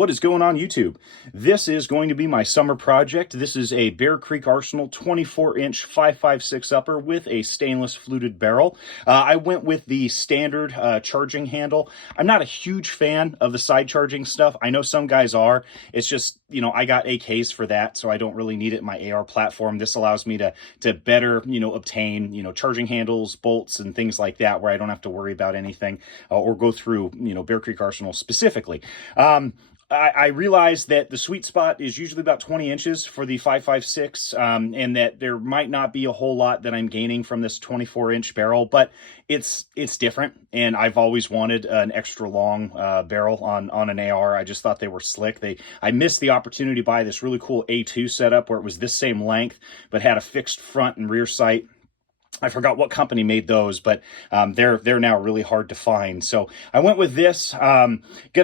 What is going on YouTube? This is going to be my summer project. This is a Bear Creek Arsenal 24-inch 5.56 upper with a stainless fluted barrel. I went with the standard charging handle. I'm not a huge fan of the side charging stuff. I know some guys are. It's just, you know, I got AKs for that, so I don't really need it in my AR platform. This allows me to better, obtain, charging handles, bolts, and things like that, where I don't have to worry about anything or go through, Bear Creek Arsenal specifically. I realized that the sweet spot is usually about 20 inches for the 5.56, and that there might not be a whole lot that I'm gaining from this 24-inch barrel, but it's different, and I've always wanted an extra long barrel on an AR. I just thought they were slick. I missed the opportunity to buy this really cool A2 setup where it was this same length, but had a fixed front and rear sight. I forgot what company made those, but they're now really hard to find. So I went with this. Gonna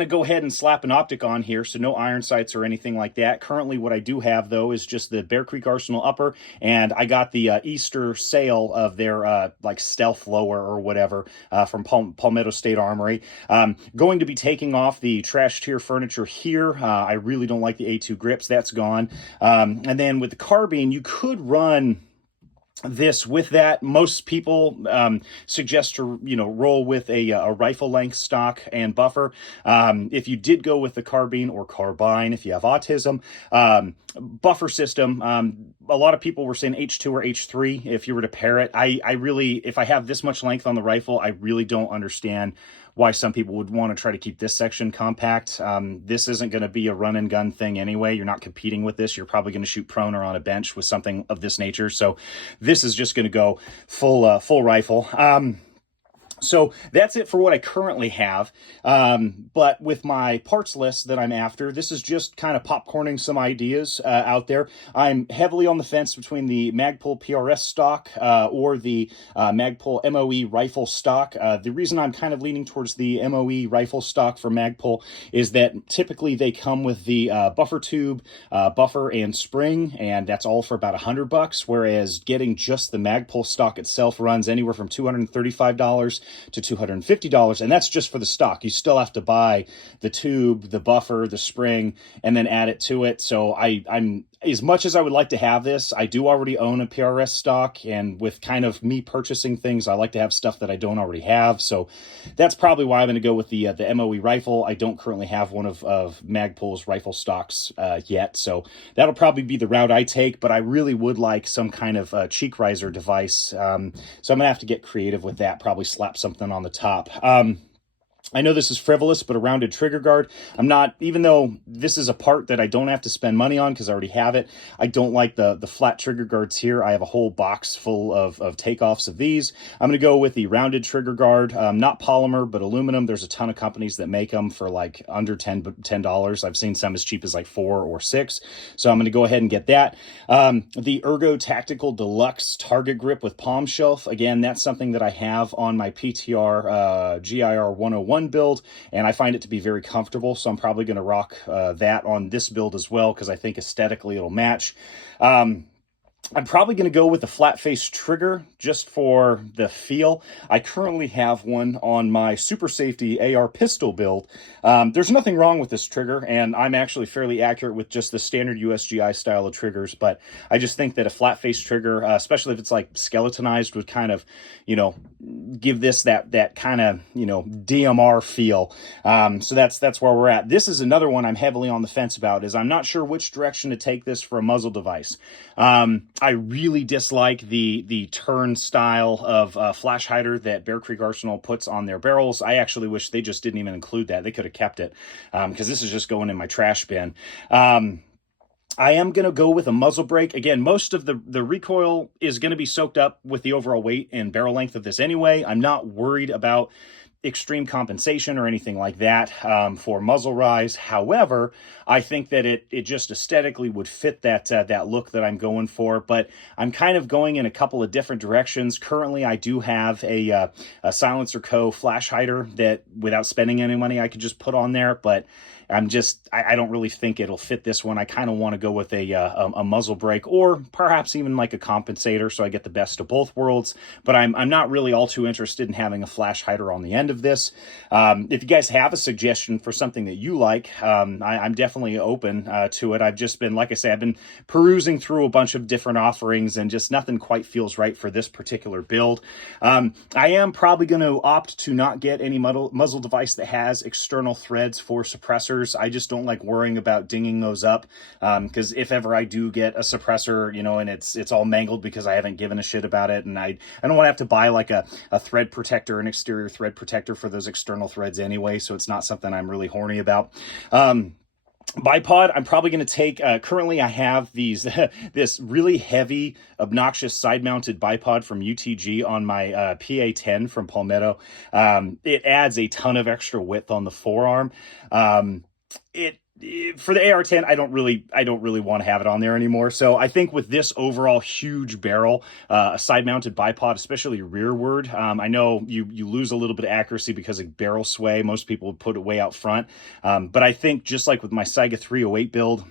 go ahead and slap an optic on here, so no iron sights or anything like that. Currently, what I do have though is just the Bear Creek Arsenal upper, and I got the Easter sale of their like stealth lower or whatever from Palmetto State Armory. Going to be taking off the trash tier furniture here. I really don't like the A2 grips. That's gone. And then with the carbine, you could run this with that. Most people suggest to roll with a rifle length stock and buffer. If you did go with the carbine or carbine, if you have autism, buffer system, a lot of people were saying H2 or H3 if you were to pair it. I really, if I have this much length on the rifle, I really don't understand why some people would want to try to keep this section compact. This isn't going to be a run and gun thing anyway. You're not competing with this. You're probably going to shoot prone or on a bench with something of this nature. So this is just going to go full rifle. So that's it for what I currently have. But with my parts list that I'm after, this is just kind of popcorning some ideas out there. I'm heavily on the fence between the Magpul PRS stock or the Magpul MOE rifle stock. The reason I'm kind of leaning towards the MOE rifle stock for Magpul is that typically they come with the buffer tube, buffer, and spring, and that's all for about $100, whereas getting just the Magpul stock itself runs anywhere from $235 to $250, and that's just for the stock. You still have to buy the tube, the buffer, the spring, and then add it to it. So I'm as much as I would like to have this, I do already own a PRS stock, and with kind of me purchasing things, I like to have stuff that I don't already have. So that's probably why I'm going to go with the MOE rifle. I don't currently have one of Magpul's rifle stocks yet, so that'll probably be the route I take, but I really would like some kind of cheek riser device. So I'm going to have to get creative with that, probably slap something on the top. I know this is frivolous, but a rounded trigger guard, I'm not, even though this is a part that I don't have to spend money on because I already have it, I don't like the flat trigger guards here. I have a whole box full of takeoffs of these. I'm going to go with the rounded trigger guard, not polymer, but aluminum. There's a ton of companies that make them for like under $10. I've seen some as cheap as like $4 or $6. So I'm going to go ahead and get that. The Ergo Tactical Deluxe target grip with palm shelf. Again, that's something that I have on my PTR GIR 101 build, and I find it to be very comfortable, so I'm probably going to rock that on this build as well, because I think aesthetically it'll match. I'm probably going to go with the flat face trigger just for the feel. I currently have one on my Super Safety AR pistol build. There's nothing wrong with this trigger, and I'm actually fairly accurate with just the standard USGI style of triggers, but I just think that a flat face trigger, especially if it's like skeletonized, would kind of, give this that kind of, DMR feel. So that's where we're at. This is another one I'm heavily on the fence about, is I'm not sure which direction to take this for a muzzle device. I really dislike the turn style of flash hider that Bear Creek Arsenal puts on their barrels. I actually wish they just didn't even include that. They could have kept it, because this is just going in my trash bin. I am going to go with a muzzle brake. Again, most of the recoil is going to be soaked up with the overall weight and barrel length of this anyway. I'm not worried about extreme compensation or anything like that for muzzle rise. However, I think that it just aesthetically would fit that look that I'm going for, but I'm kind of going in a couple of different directions. Currently, I do have a Silencer Co. flash hider that, without spending any money, I could just put on there, but I don't really think it'll fit this one. I kind of want to go with a muzzle brake, or perhaps even like a compensator, so I get the best of both worlds. But I'm not really all too interested in having a flash hider on the end of this. If you guys have a suggestion for something that you like, I'm definitely open to it. I've just been, like I say, I've been perusing through a bunch of different offerings, and just nothing quite feels right for this particular build. I am probably going to opt to not get any muzzle device that has external threads for suppressors. I just don't like worrying about dinging those up, because if ever I do get a suppressor, you know, and it's all mangled because I haven't given a shit about it, and I don't want to have to buy like a thread protector, an exterior thread protector for those external threads anyway, so it's not something I'm really horny about. Bipod, I'm probably going to take, currently I have these, this really heavy, obnoxious side-mounted bipod from UTG on my PA-10 from Palmetto. It adds a ton of extra width on the forearm. For the AR-10, I don't really want to have it on there anymore. So I think with this overall huge barrel, a side-mounted bipod, especially rearward, I know you lose a little bit of accuracy because of barrel sway. Most people would put it way out front. But I think just like with my Saiga 308 build,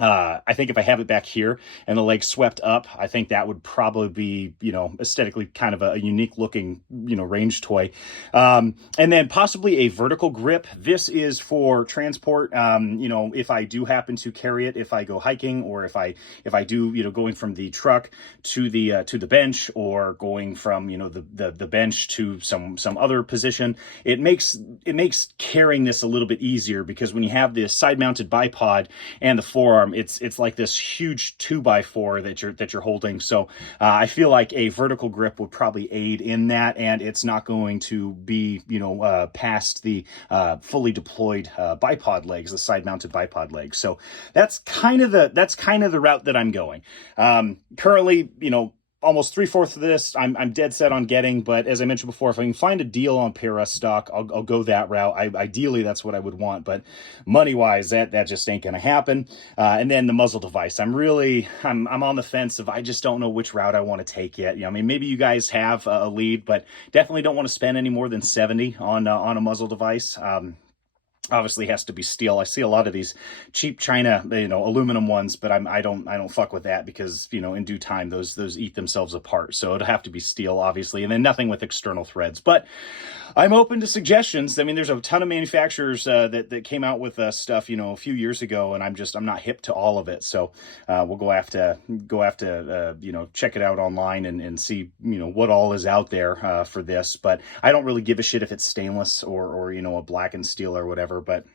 I think if I have it back here and the leg swept up, I think that would probably be, you know, aesthetically kind of a unique looking, you know, range toy. And then possibly a vertical grip. This is for transport. You know, if I do happen to carry it, if I go hiking, or if I do, you know, going from the truck to the bench, or going from, you know, the bench to some other position, it makes carrying this a little bit easier, because when you have this side mounted bipod and the forearm, it's like this huge 2x4 that you're holding. So I feel like a vertical grip would probably aid in that, and it's not going to be, you know, past the fully deployed bipod legs, the side mounted bipod legs. So that's kind of the route that I'm going. Currently, you know, almost 3/4 of this I'm dead set on getting, but as I mentioned before, if I can find a deal on PRS stock, I'll go that route. Ideally, that's what I would want, but money-wise, that just ain't gonna happen. And then the muzzle device, I'm on the fence of, I just don't know which route I want to take yet. You know, I mean, maybe you guys have a lead, but definitely don't want to spend any more than 70 on a muzzle device. Obviously has to be steel. I see a lot of these cheap China, you know, aluminum ones, but I don't fuck with that, because, you know, in due time those eat themselves apart. So it'll have to be steel, obviously, and then nothing with external threads. But I'm open to suggestions. I mean, there's a ton of manufacturers that came out with stuff, you know, a few years ago, and I'm not hip to all of it. So we'll go have to you know, check it out online and see, you know, what all is out there for this. But I don't really give a shit if it's stainless or you know, a blackened steel or whatever. But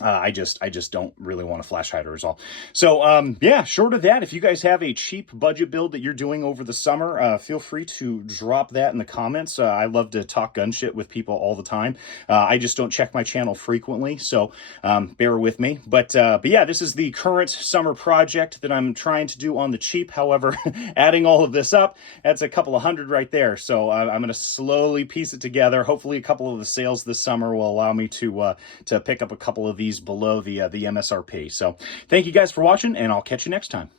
I just don't really want a flash hider at all. So yeah, short of that, if you guys have a cheap budget build that you're doing over the summer, feel free to drop that in the comments. I love to talk gun shit with people all the time. I just don't check my channel frequently, so bear with me. But yeah, this is the current summer project that I'm trying to do on the cheap. However, adding all of this up, that's a couple of hundred right there. So I'm going to slowly piece it together. Hopefully a couple of the sales this summer will allow me to pick up a couple of these below the MSRP. So thank you guys for watching, and I'll catch you next time.